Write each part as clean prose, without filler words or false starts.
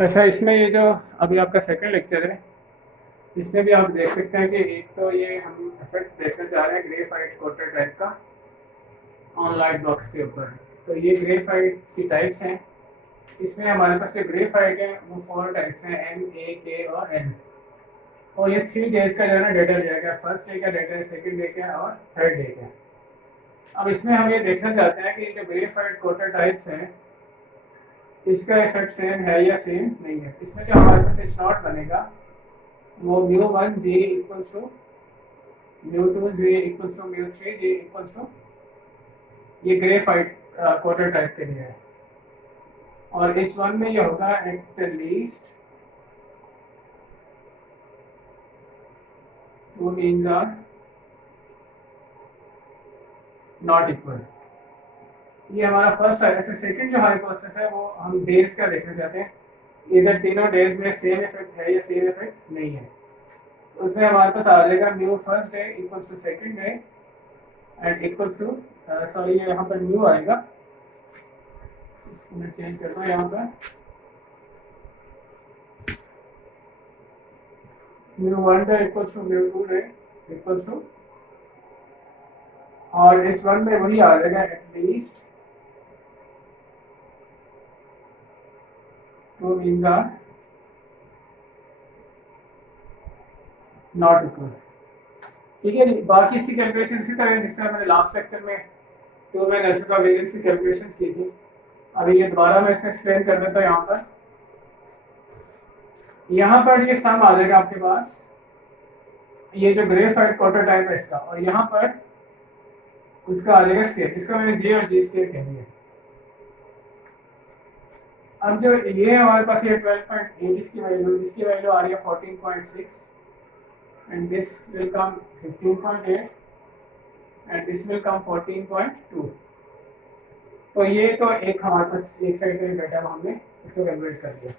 अच्छा, इसमें ये जो अभी आपका सेकंड लेक्चर है, इसमें भी आप देख सकते हैं कि एक तो ये हम इफेक्ट देखना चाह रहे हैं ग्रेफाइट कोटर टाइप का ऑन लाइट बॉक्स के ऊपर। तो ये ग्रेफाइट की टाइप्स हैं। इसमें हमारे पास जो ग्रेफाइट है वो 4 टाइप्स हैं, एम, ए, के और एन। और ये 3 डेज का जो है ना डेटा दिया गया, फर्स्ट डे का डेटा है, सेकंड डे का और थर्ड डे का। अब इसमें हम ये देखना चाहते हैं कि जो ग्रेफाइट कोटर टाइप्स हैं इसका इफेक्ट सेम है या सेम नहीं है। इसमें जो हमारे पास एच नॉट बनेगा वो μ1 G equals to μ2 G equals to μ3 G equals to ये ग्रेफाइट कोटर टाइप के लिए है। और इस वन में ये होगा at the least two means are not equal. ये हमारा फर्स्ट है। ऐसे सेकंड जो हाइपोथेसिस है वो हम डेज का देखना चाहते हैं, इधर तीनों डेज में सेम इफेक्ट है या सेम इफेक्ट नहीं है। तो उसमें हमारे पास आ जाएगा mu first day equals to second day and equals to sorry ये यहाँ पर म्यू आएगा, इसको मैं चेंज करता हूँ यहाँ पर μ1 D equals to μ2 D equals to, और इस वन में वही आ जाएगा at least two means are not equal. ठीक है जी। बाकी इसकी कैलकुलेशन इसी तरह जिस तरह मैंने लास्ट लेक्चर में two way analysis of variance की कैलकुलेशंस की थी। अभी ये दोबारा मैं इसको एक्सप्लेन कर देता हूँ। यहाँ पर ये सम आ जाएगा आपके पास, ये जो ग्रेफाइट कोटर टाइप है इसका, और यहाँ पर उसका आ जाएगा स्केल। इसका मैंने जे और जी स्केल कह दिया। अब जो ये हमारे पास ये 12.8 इसकी वैल्यू आ रही है 14.6 and this will come 15.8 and this will come 14.2। तो ये तो एक हमारे पास एक साइड का डेटा हमने इसको कैलकुलेट कर दिया।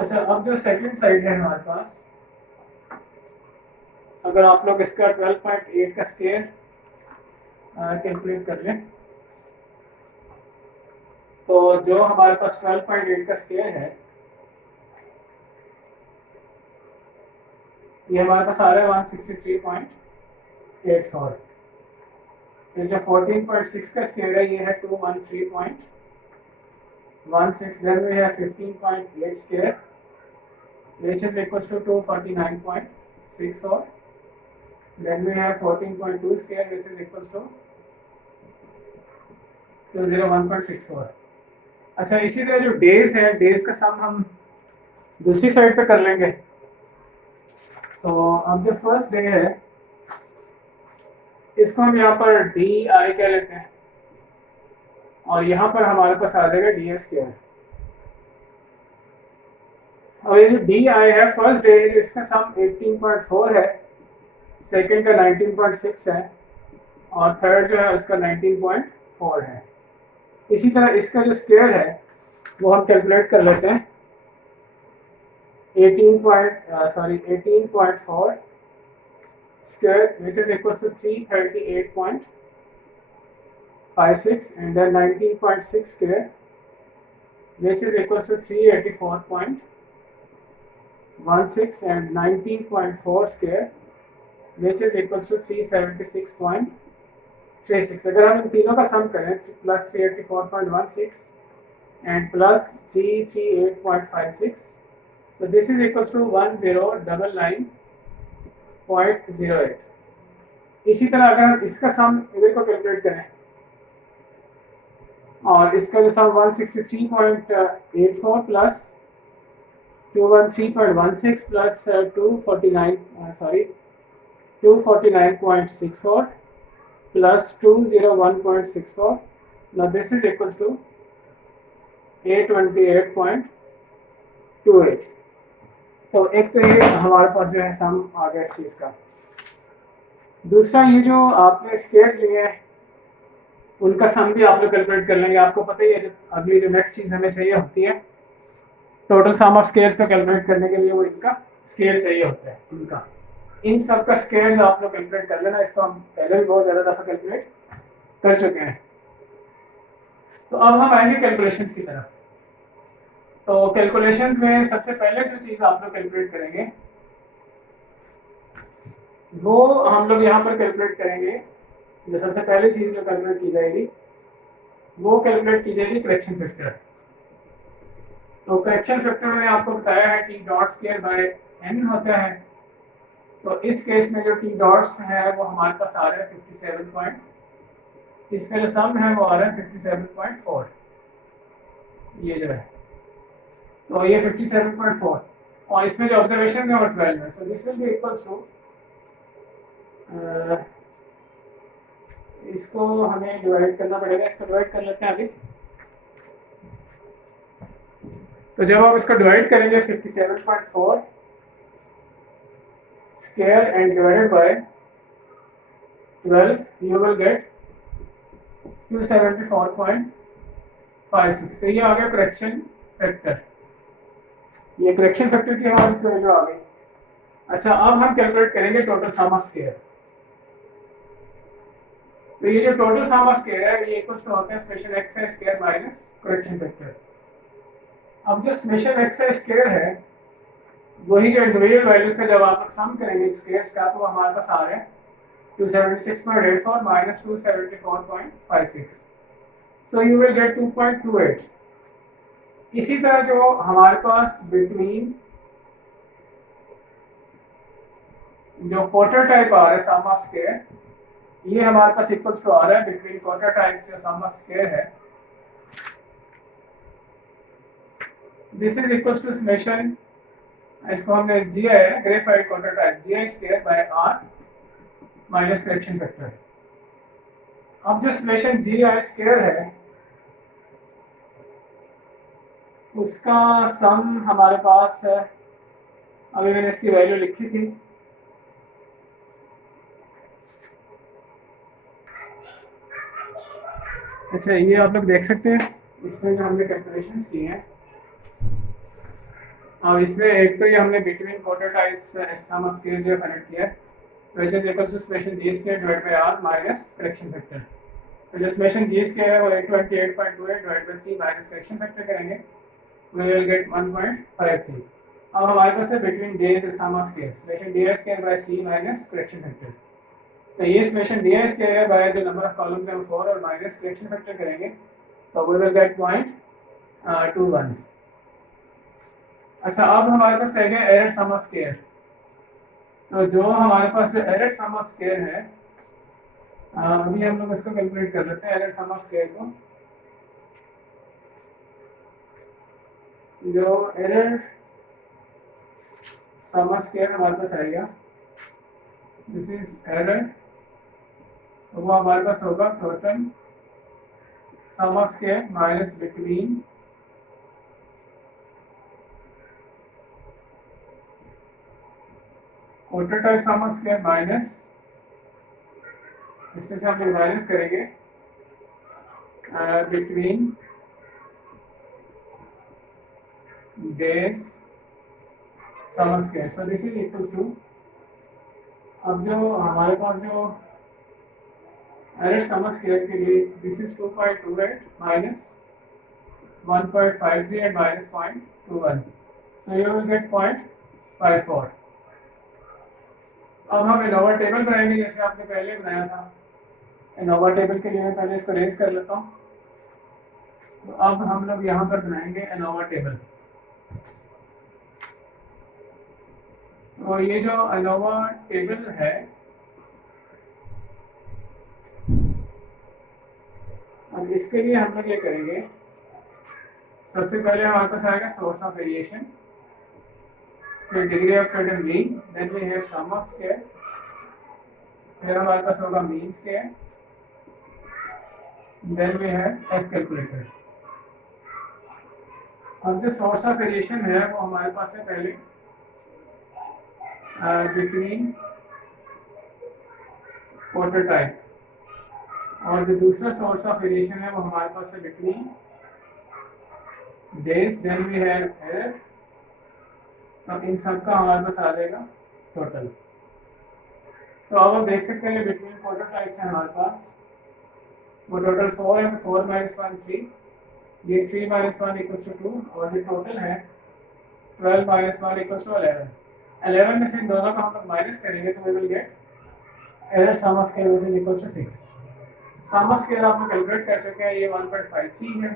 अच्छा, अब जो सेकंड साइड है हमारे पास, अगर आप लोग इसका 12.8 का स्केल कैलकुलेट कर लें तो जो हमारे पास 12.8 का स्केल है ये हमारे पास आ रहा है 163.84। ये जो 14.6 का स्केल है ये है 213.16। Then we have 15.8 scale which is equals to 249.64। then we have 14.2 scale which is equals to 201.64। अच्छा, इसी तरह जो डेज है, डेज का सम हम दूसरी साइड पे कर लेंगे। तो अब जो फर्स्ट डे है इसको हम यहाँ पर डी आई कह लेते हैं, और यहाँ पर हमारे पास आ जाएगा डी एस स्केल। और ये जो डी आई है फर्स्ट डे है, जो इसका सम 18.4 है, सेकंड का 19.6 है, और थर्ड जो है उसका 19.4 है। इसी तरह इसका जो स्केल है वो हम कैलकुलेट कर लेते हैं। 18.4 square which is equals to 338.56 and then 19.6 square which is equals to 384.16 and 19.4 square which is equals to 376.36। अगर हम इन तीनों का सम करें plus 384.16 and plus 338.56, so this is equals to 1099.08। इसी तरह अगर हम इसका सम इधर को कैलकुलेट करें और इसका जो सम 163.84 plus 213.16 plus 249.64 plus 201.64, now this is equals to 828.28। तो एक तो ये हमारे पास जो है सम आ गया इस चीज़ का। दूसरा ये जो आपने स्केल्स लिए हैं उनका सम भी आप लोग कैलकुलेट कर लेंगे। आपको पता ही है अगली जो नेक्स्ट चीज़ हमें चाहिए होती है टोटल सम ऑफ स्केल्स को कैलकुलेट करने के लिए, वो इनका स्केल चाहिए होता है। इनका इन सब का स्केल्स आप लोग कैलकुलेट कर लेना। इसको हम पहले भी बहुत ज़्यादा दफ़ा कैलकुलेट कर चुके हैं। तो अब हम आएंगे कैलकुलेशंस की तरफ। तो कैलकुलेशंस में सबसे पहले जो चीज़ आप लोग कैलकुलेट करेंगे वो हम लोग यहाँ पर कैलकुलेट करेंगे। जो सबसे पहली चीज़ जो कैलकुलेट की जाएगी वो कैलकुलेट की जाएगी करेक्शन फैक्टर। तो करेक्शन फैक्टर मैंने आपको बताया है T dot square by N होता है। तो इस केस में जो टी डॉट्स है वो हमारे पास आ रहा है 57 पॉइंट, इसका जो सम है वो आ रहा है 57.4, ये जो है तो ये 57.4 और इसमें जो ऑब्जर्वेशन है वो 12 है। So this will be equals to, इसको हमें डिवाइड करना पड़ेगा, इसको डिवाइड कर लेते हैं अभी। तो जब आप इसको डिवाइड करेंगे 57.4 square and divided by 12 you will get 274.56। तो ये आ गया करेक्शन फैक्टर, ये करेक्शन फैक्टर की हमारी इस वैल्यू आ गई। अच्छा, अब हम कैलकुलेट करेंगे टोटल सम ऑफ स्क्वायर। तो ये जो टोटल सम ऑफ स्क्वायर है ये इक्वल्स टू होता है summation x square minus correction factor. अब जो समेशन एक्स स्क्वायर है वही जो इंडिविजुअल वैल्यूज का जब आप सम करेंगे स्क्वायर्स का तो हमारे पास आ रहा है 276.84 minus 274.56। So you will get 2.28। इसी तरह जो हमारे पास बिटवीन जो क्वार्टर टाइप आ रहा है सम ऑफ स्क्वायर, ये हमारे पास इक्वल्स टू आ रहा है बिटवीन क्वार्टर टाइप से सम ऑफ स्क्वायर है, this is equals to summation, इसको हमने जी आई है graphite quarter type G I square by R minus correction factor. अब जो समेशन जी आई स्क्वायर है उसका सम हमारे पास है, अभी मैंने इसकी वैल्यू लिखी थी, अच्छा ये आप लोग देख सकते हैं इसमें जो हमने कैलकुलेशन किए हैं। अब इसमें एक तो ये हमने between quarter types sum of square जो कनेक्ट किया है which is equal to summation G square divided by R minus correction factor. तो जो समेशन जी स्क्वायर है वो 828.28 divided by C minus correction factor करेंगे, we will get 1.53। अब हमारे पास है between days sum of square summation D I square by C minus correction factor. तो ये summation D I square bye जो नंबर ऑफ कॉलम्स है वो 4 और माइनस करेक्शन फैक्टर करेंगे तो we will get 0.21। अच्छा, अब हमारे पास है एरर सम ऑफ स्क्वायर। तो जो हमारे पास एरर सम ऑफ स्क्वायर है अभी हम लोग इसको कैलकुलेट कर लेते हैं एरर सम ऑफ स्क्वायर को। जो एरर सम ऑफ स्क्वायर हमारे पास आएगा दिस इज एरर, तो वो हमारे पास होगा total sum of square minus between quarter type sum of square minus, इसमें से हम लोग माइनस करेंगे between days sum of square. So this is equals to, अब जो हमारे पास जो एरर सम ऑफ स्क्वायर के लिए this is 2.28 minus 1.53 and minus 0.21, so you will get 0.54। अब हम एनोवा टेबल बनाएंगे जैसे आपने पहले बनाया था। एनोवा टेबल के लिए मैं पहले इसको रेज कर लेता हूँ। तो अब हम लोग यहाँ पर बनाएंगे एनोवा टेबल। तो ये जो एनोवा टेबल है अब इसके लिए हम लोग ये करेंगे, सबसे पहले हमारे पास आएगा सोर्स ऑफ वेरिएशन, फिर degree of freedom mean, then we have sum of square, फिर हमारे पास होगा mean square, then we have F calculator. अब जो सोर्स ऑफ वेरिएशन है वो हमारे पास है पहले बिटवीन क्वार्टर टाइप, और जो दूसरा सोर्स ऑफ वेरिएशन है वो हमारे पास है between days, then we have error. अब इन सब का हमारे पास आ जाएगा टोटल। तो अब हम देख सकते हैं बिटवीन क्वार्टर टाइप्स है हमारे पास वो टोटल 4 है, 4 माइनस 1 3, ये 3 माइनस 1 इक्वल्स टू 2 और जो टोटल है 12 माइनस 1 इक्वल्स टू 11। 11 में से इन दोनों का हम लोग माइनस करेंगे तो we will get error sum of square which is equals to 6। Sum of square आप लोग कैलकुलेट कर सकते हैं, ये 1.53 है,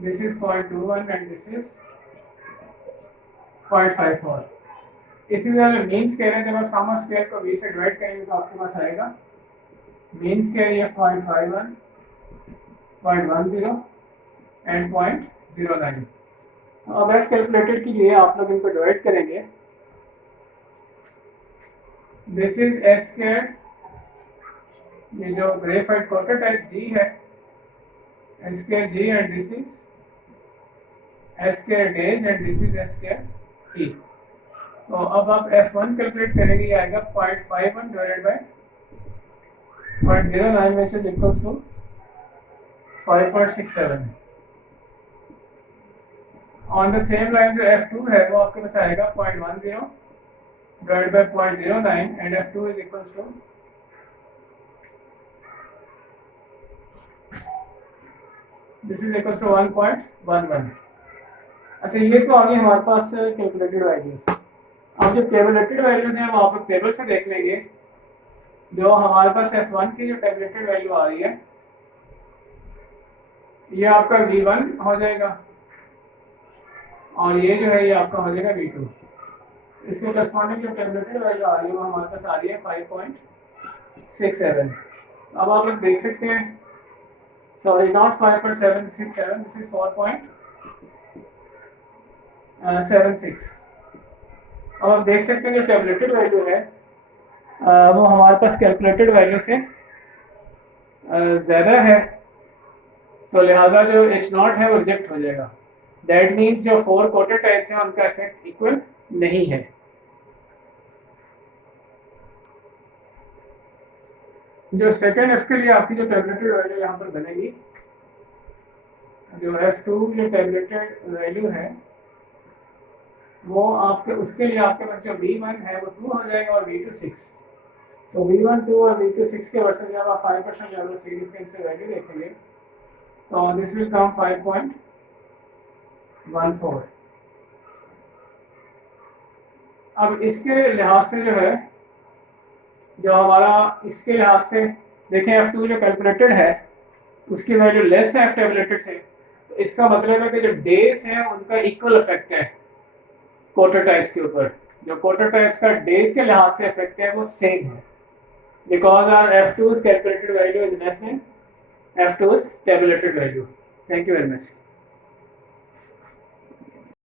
this is 0.21 and this is 0.54। इसी तरह मीन स्क्वायर है, जब आप सम ऑफ स्क्वायर को 20 से डिवाइड करेंगे तो आपके पास आएगा मीन स्क्वायर ये 0.51, 0.10 एंड 0.09। अब एफ कैलकुलेटेड के लिए आप लोग इनको डिवाइड करेंगे, दिस इज एस स्क्वायर, ये जो ग्रेफाइट क्वार्टर टाइप जी है S square G and this is S square Ds and this is S square E. तो अब आप F1 कैलकुलेट करेंगे, ये आएगा 0.51 divided by 0.09 which is equals to 5.67। On the same line जो F2 है वो आपके पास आएगा 0.10 divided by 0.09 and F2 is equals to this is equals to 1.11। अच्छा, ये तो आगे हमारे पास कैलकुलेटेड वैल्यूज। अब जो टेबलेटेड वैल्यूज हैं वो आप लोग टेबल से देख लेंगे। जो हमारे पास F1 की जो टेबलेटेड वैल्यू आ रही है ये आपका V1 हो जाएगा और ये जो है ये आपका हो जाएगा V2। इसके करस्पॉन्डिंग जो टेबलेटेड वैल्यू आ रही है वो हमारे पास आ रही है 5.67। अब आप लोग देख सकते हैं, सॉरी नॉट 5.767, दिस इज 4.76। अब आप देख सकते हैं जो टेबलेटेड वैल्यू है वो हमारे पास कैलकुलेटेड वैल्यू से ज़्यादा है, तो लिहाजा जो H0 है वो रिजेक्ट हो जाएगा। दैट मीन्स जो 4 क्वार्टर टाइप्स हैं उनका इफेक्ट इक्वल नहीं है। जो सेकेंड एफ के लिए आपकी जो टेबलेटेड वैल्यू यहाँ पर बनेगी, जो F2 जो टेबलेटेड वैल्यू है वो आपके उसके लिए आपके पास जो V1 है वो 2 हो जाएगा और V2 6। तो V1 2 और V2 6 के वर्सेस जब आप 5% लेवल सिग्निफिकेंस की वैल्यू देखेंगे तो दिस विल कम 5.14। अब इसके लिहाज से जो है जो हमारा इसके लिहाज से देखें F2 जो कैलकुलेटेड है उसकी वैल्यू लेस है F टेबलेटेड से, तो इसका मतलब है कि जो डेज है उनका इक्वल इफेक्ट है क्वार्टर टाइप्स के ऊपर। जो क्वार्टर टाइप्स का डेज के लिहाज से इफेक्ट है वो सेम है, because our F2's calculated value is less than F2's tabulated value. Thank you very much.